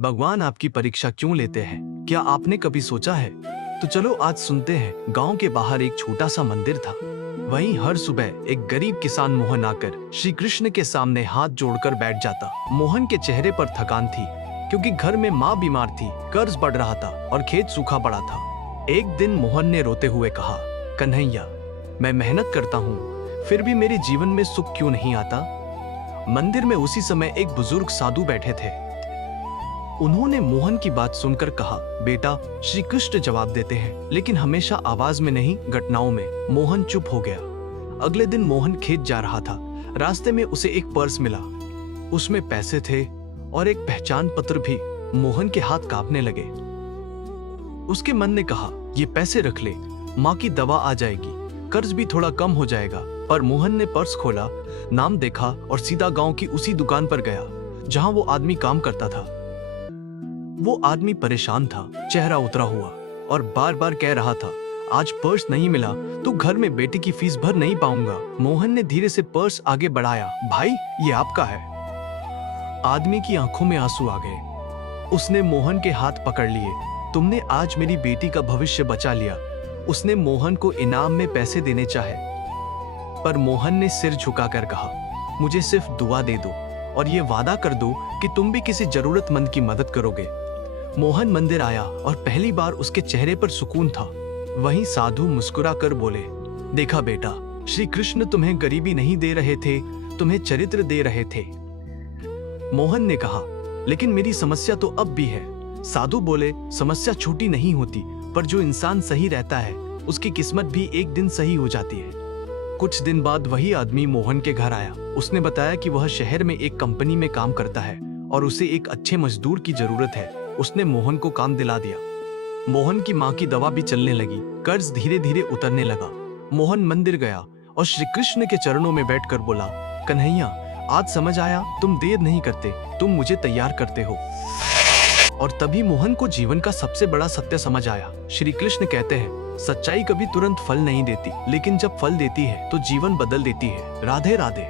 भगवान आपकी परीक्षा क्यों लेते हैं, क्या आपने कभी सोचा है? तो चलो आज सुनते हैं। गांव के बाहर एक छोटा सा मंदिर था। वहीं हर सुबह एक गरीब किसान मोहन आकर श्री कृष्ण के सामने हाथ जोड़कर बैठ जाता। मोहन के चेहरे पर थकान थी, क्योंकि घर में माँ बीमार थी, कर्ज बढ़ रहा था और खेत सूखा पड़ा था। एक दिन मोहन ने रोते हुए कहा, कन्हैया, मैं मेहनत करता हूँ, फिर भी मेरे जीवन में सुख क्यों नहीं आता? मंदिर में उसी समय एक बुजुर्ग साधु बैठे थे। उन्होंने मोहन की बात सुनकर कहा, बेटा, श्री कृष्ण जवाब देते हैं, लेकिन हमेशा आवाज में नहीं, घटनाओं में। मोहन चुप हो गया। अगले दिन मोहन खेत जा रहा था। रास्ते में उसे एक पर्स मिला। उसमें पैसे थे और एक पहचान पत्र भी। मोहन के हाथ कांपने लगे। उसके मन ने कहा, ये पैसे रख ले, माँ की दवा आ जाएगी, कर्ज भी थोड़ा कम हो जाएगा। पर मोहन ने पर्स खोला, नाम देखा और सीधा गांव की उसी दुकान पर गया जहां वो आदमी काम करता था। वो आदमी परेशान था, चेहरा उतरा हुआ, और बार बार कह रहा था, आज पर्स नहीं मिला तो घर में बेटी की फीस भर नहीं पाऊंगा। मोहन ने धीरे से पर्स आगे बढ़ाया। भाई, ये आपका है। आदमी की आंखों में आंसू आ गए। उसने मोहन के हाथ पकड़ लिए। तुमने आज मेरी बेटी का भविष्य बचा लिया। उसने मोहन को इनाम में पैसे देने चाहे, पर मोहन ने सिर झुकाकर कहा, मुझे सिर्फ दुआ दे दो और ये वादा कर दो कि तुम भी किसी जरूरतमंद की मदद करोगे। मोहन मंदिर आया और पहली बार उसके चेहरे पर सुकून था। वहीं साधु मुस्कुरा कर बोले, देखा बेटा, श्री कृष्ण तुम्हें गरीबी नहीं दे रहे थे, तुम्हें चरित्र दे रहे थे। मोहन ने कहा, लेकिन मेरी समस्या तो अब भी है। साधु बोले, समस्या छोटी नहीं होती, पर जो इंसान सही रहता है उसकी किस्मत भी एक दिन सही हो जाती है। कुछ दिन बाद वही आदमी मोहन के घर आया। उसने बताया कि वह शहर में एक कंपनी में काम करता है और उसे एक अच्छे मजदूर की जरूरत है। उसने मोहन को काम दिला दिया। मोहन की माँ की दवा भी चलने लगी, कर्ज धीरे धीरे उतरने लगा। मोहन मंदिर गया और श्री कृष्ण के चरणों में बैठकर बोला, कन्हैया, आज समझ आया, तुम देर नहीं करते, तुम मुझे तैयार करते हो। और तभी मोहन को जीवन का सबसे बड़ा सत्य समझ आया। श्री कृष्ण कहते हैं, सच्चाई कभी तुरंत फल नहीं देती, लेकिन जब फल देती है तो जीवन बदल देती है। राधे राधे।